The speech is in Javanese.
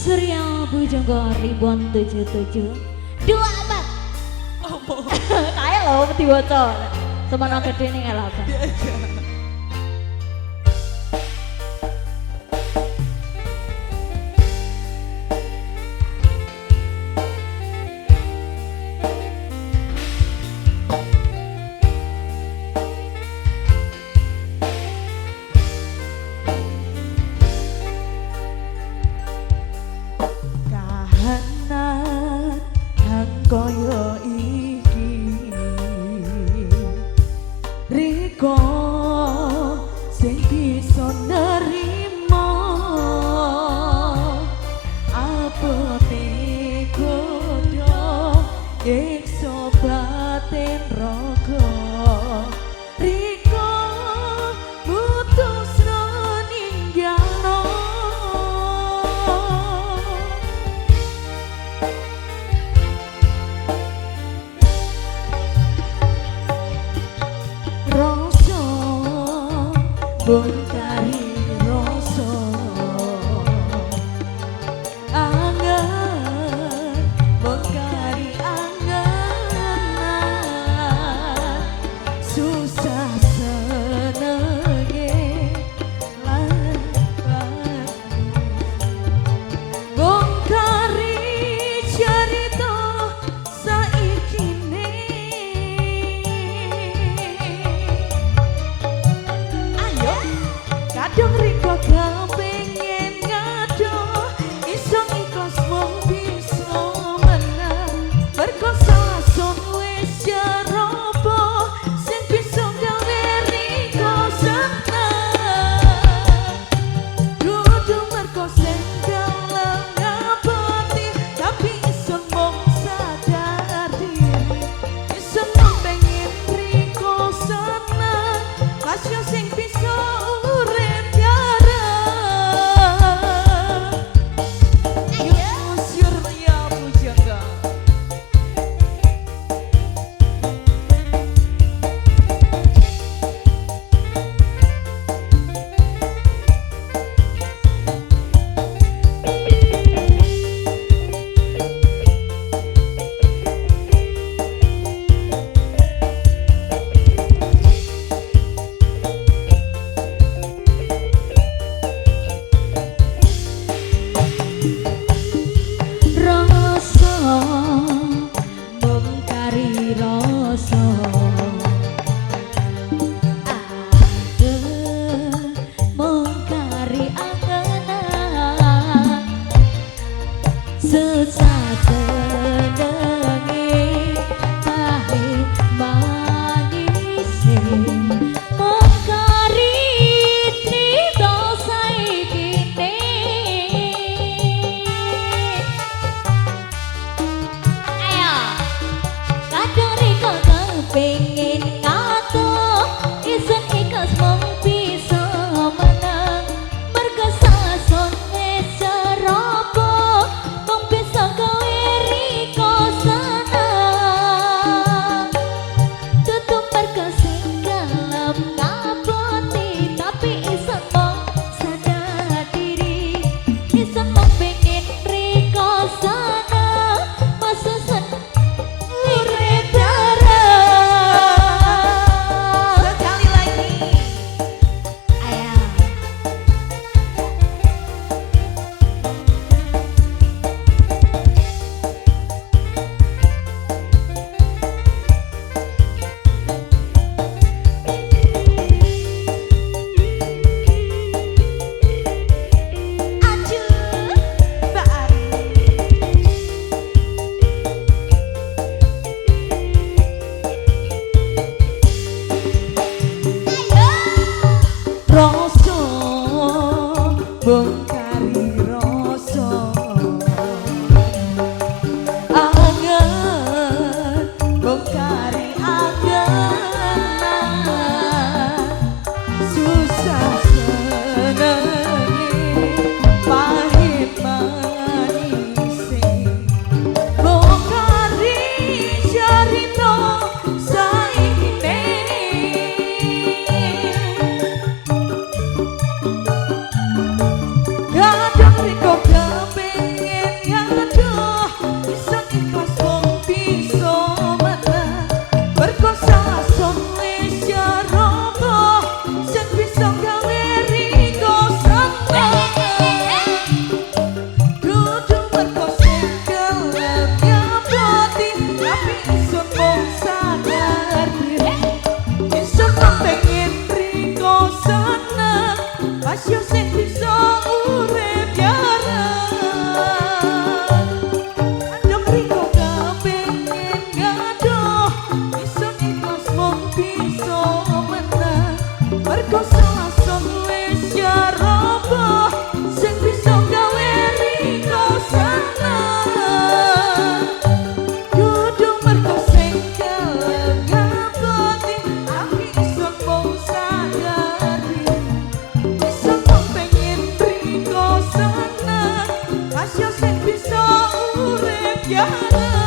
Surya Bujangga Ribuan 77 24. Oh, Kayak lho diwaca. Semana gede ning alasan. kahanan hang koyo iki riko sing bisa nerima abote kodo ekso batin raga riko mutusno ninggalno rasa bongkari rasa angen bongkari angen susah senenge lan bongkari cerita saikine ayo kadang riko kepengen ngado iso ikhlas mung bisa menang berkosa son wis jerobo sing bisa gawe riko seneng kudu merkosa dalam ngabati tapi iso mung sadar diri iso mung pengen riko seneng kasih sing bisa urip jarang ayo Surya Bujangga Rasa bongkari rasa angen bongkari angenan susah senenge pahit manise bongkari cerita saikine ayo kadang riko kepengen ngato isun ikhlas mung bisa menang berkesason wis jerobo mung bisa gawe riko seneng tutup berkesing dalam ngaboti tapi isun mung sadar diri isun mung pengen riko seneng masa seneng urip jarang sekali lagi ayo aju Mbak Ari rasa bongkari rasa angen bongkari angen susah senenge pahit manise bongkari cerita saikine Asyo sing bisa urip jarang. Andam riko kepingin gaduh, iso ikhlas mung bisa menang. Mergo salah son wis ya roboh, sing bisa gawe riko seneng. Kudu mergo sing kelengapati, tapi iso mung sadari. Iso mung pengen riko seneng, asyo sing bisa urip jarang.